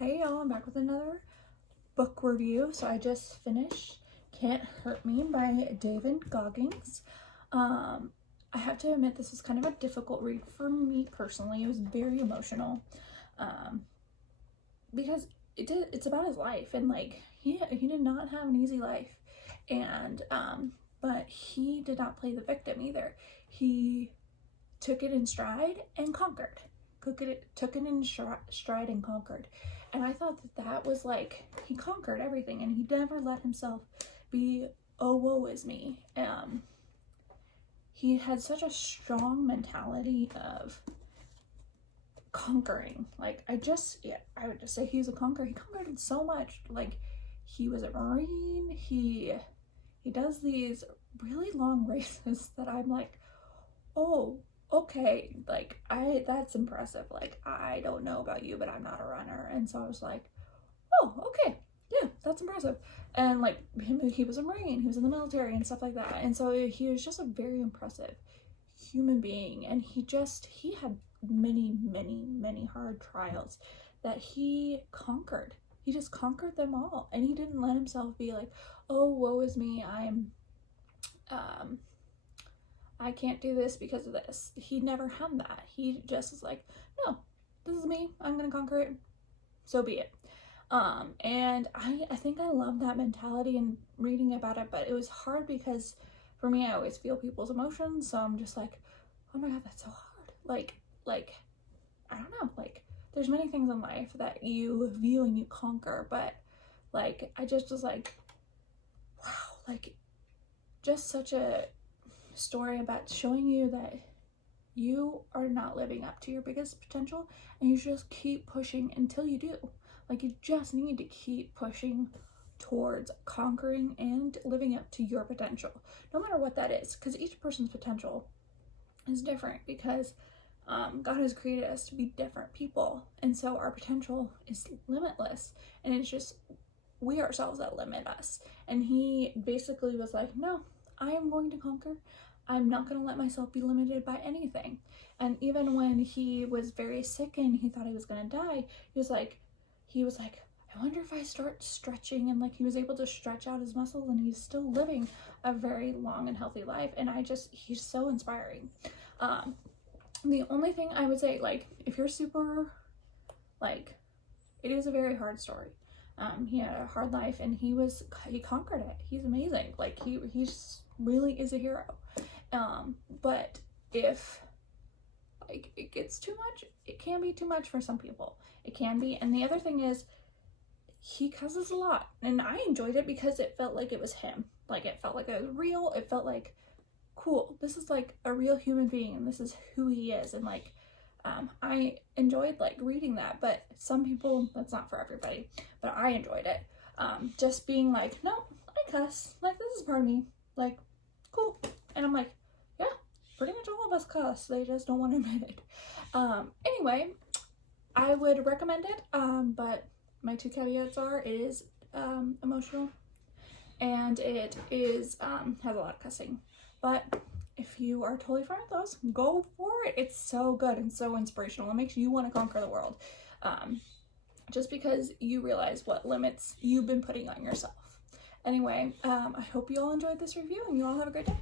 Hey y'all, I'm back with another book review. So I just finished Can't Hurt Me by David Goggins. I have to admit this was kind of a difficult read for me personally. It was very emotional because it's about his life, and like he did not have an easy life, and but he did not play the victim either. He took it in stride and conquered. Took it in stride and conquered. And I thought that was like, he conquered everything and he never let himself be, oh, woe is me. He had such a strong mentality of conquering. Like, I would just say he's a conqueror. He conquered so much. Like, he was a Marine. He does these really long races that I'm like, oh, okay, like that's impressive. Like, I don't know about you, but I'm not a runner. And so I was like, oh, okay, yeah, that's impressive. And like he was a Marine, he was in the military and stuff like that. And so he was just a very impressive human being. And he had many hard trials that he conquered. He just conquered them all. And he didn't let himself be like, oh, woe is me, I can't do this because of this. He never had that. He just was like, no, this is me. I'm going to conquer it. So be it. And I think I love that mentality and reading about it, but it was hard because for me, I always feel people's emotions. So I'm just like, oh my God, that's so hard. Like, I don't know, like there's many things in life that you view and you conquer, but like, I just was like, wow, like just such a story about showing you that you are not living up to your biggest potential, and you just keep pushing until you do. Like, you just need to keep pushing towards conquering and living up to your potential, no matter what that is, because each person's potential is different, because God has created us to be different people, and so our potential is limitless, and it's just we ourselves that limit us. And he basically was like, no, I am going to conquer. I'm not going to let myself be limited by anything. And even when he was very sick and he thought he was going to die, he was like, I wonder if I start stretching, and like he was able to stretch out his muscles, and he's still living a very long and healthy life. And he's so inspiring. The only thing I would say, like, if you're super, like, it is a very hard story. He had a hard life, and he conquered it. He's amazing. Like, he's really is a hero. But if like it gets too much, it can be too much for some people. It can be. And the other thing is, he cusses a lot, and I enjoyed it because it felt like it was him. Like, it felt like it was real. It felt like, cool, this is like a real human being, and this is who he is. And like, I enjoyed like reading that, but some people, that's not for everybody, but I enjoyed it. Just being like, no, I cuss, like this is part of me, like, cool. And I'm like, yeah, pretty much all of us cuss, they just don't want to admit it. Anyway, I would recommend it, but my two caveats are, it is emotional, and it is has a lot of cussing. But if you are totally fine with those, go for it. It's so good and so inspirational. It makes you want to conquer the world, just because you realize what limits you've been putting on yourself. Anyway, I hope you all enjoyed this review, and you all have a great day.